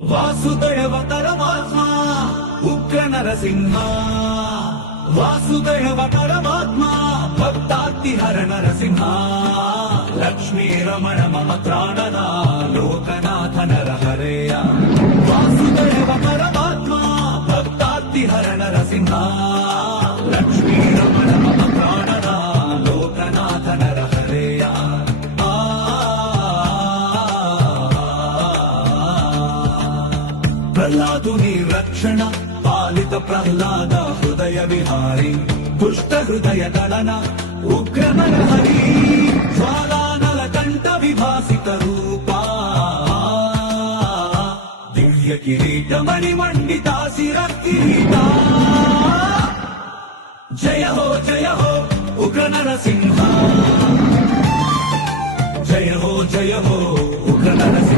వాసుదేవ పరమాత్మ ఉగ్ర నరసింహ వాసుదేవ పరమాత్మ భక్తాతిహర నరసింహ లక్ష్మీ రమణ మమ త్రాణన లోకనాథ నరహరేయ వాసుదేవ పరమాత్మ భక్తాతిహర నరసింహ లక్ష్మీ రమణ మమ త్రాణన లోకనాథ నరహరేయ ప్రహ్లాదుని రక్షణ పాలిత ప్రహ్లాద హృదయ విహారి దుష్ట హృదయ దళన ఉగ్రమరహరి జ్వాలానల కంఠ విభాసిత రూపా దివ్య కిరీటమణి మండితా శిర కిరీటా జయ హో ఉగ్ర నరసింహ జయ హో ఉగ్ర నరసింహ